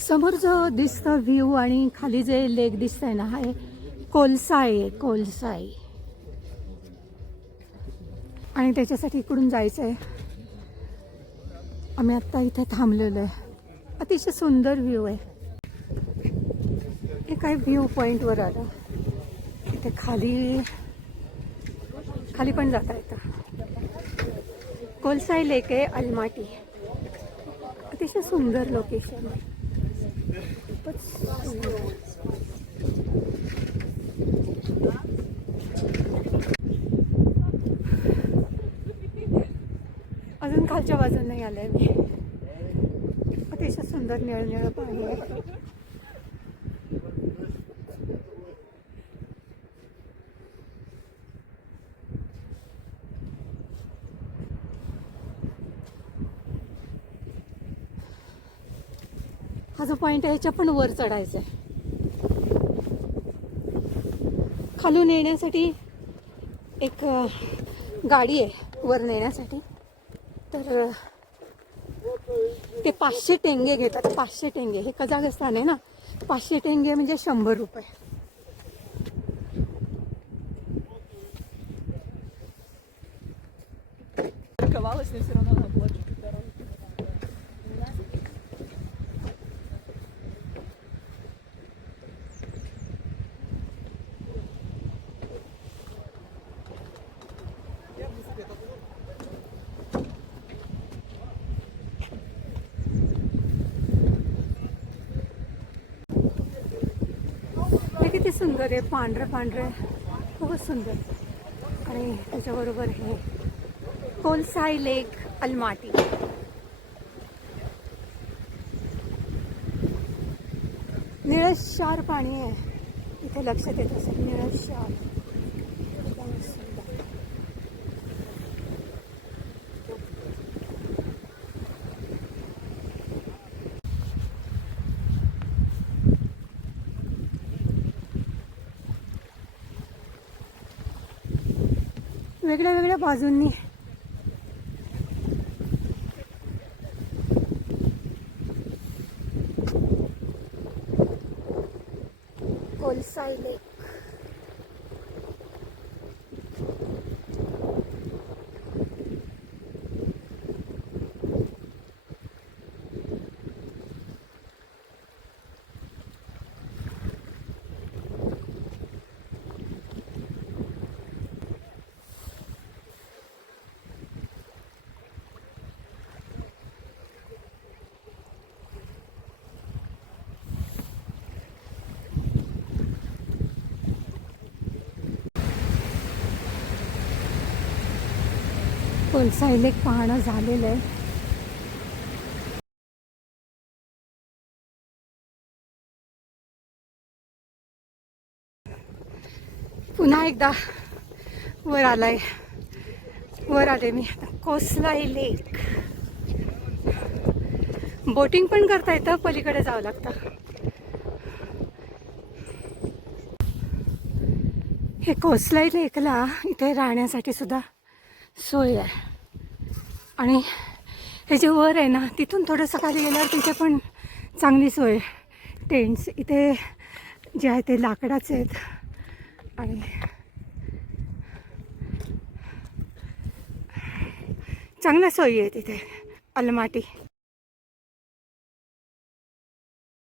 समोर जो दिसतं व्ह्यू आणि खाली जे लेक दिसतंय ना, हा कोलसाई आहे, कोलसाई. आणि त्याच्यासाठी इकडून जायचं आहे. आम्ही आत्ता इथे थांबलेलो आहे. अतिशय सुंदर व्ह्यू आहे. हे काही व्ह्यू पॉईंटवर आलं. इथे खाली पण जाता येतं. कोलसाई लेक आहे, अलमाटी. अतिशय सुंदर लोकेशन आहे. खूपच सुंदर. अजून खालच्या बाजून नाही आले मी. अतिशय सुंदर निळनिळ पाणी आहे. हा जो पॉइंट आहे ह्याच्या पण वर चढायचं आहे. खालून येण्यासाठी एक गाडी आहे वर नेण्यासाठी. तर ते 500 टेंगे घेतात. 500 टेंगे. हे कझाकस्तान आहे ना. 500 टेंगे म्हणजे 100 रुपये. किती सुंदर आहे. पांढरे पांढरे खूपच सुंदर. आणि त्याच्याबरोबर हे कोलसाई लेक, अलमाटी. निळशार पाणी आहे इथे. लक्षात येत असेल निळशार. वेगळ्या वेगळ्या बाजूंनी कोलसाई लेक. कोलसाई लेक पाहणं झालेलं आहे. पुन्हा एकदा वर आले मी. कोलसाई लेक. बोटिंग पण करता येतं. पलीकडे जावं लागतं. हे कोलसाई लेकला इथे राहण्यासाठी सुद्धा सोय आहे. आणि हे जे वर आहे ना, तिथून थोडंसं खाली गेल्यावर तिथे पण चांगली सोय. टेंट्स इथे जे आहे ते लाकडाचे आहेत. आणि चांगल्या सोयी आहेत इथे. अलमाटी.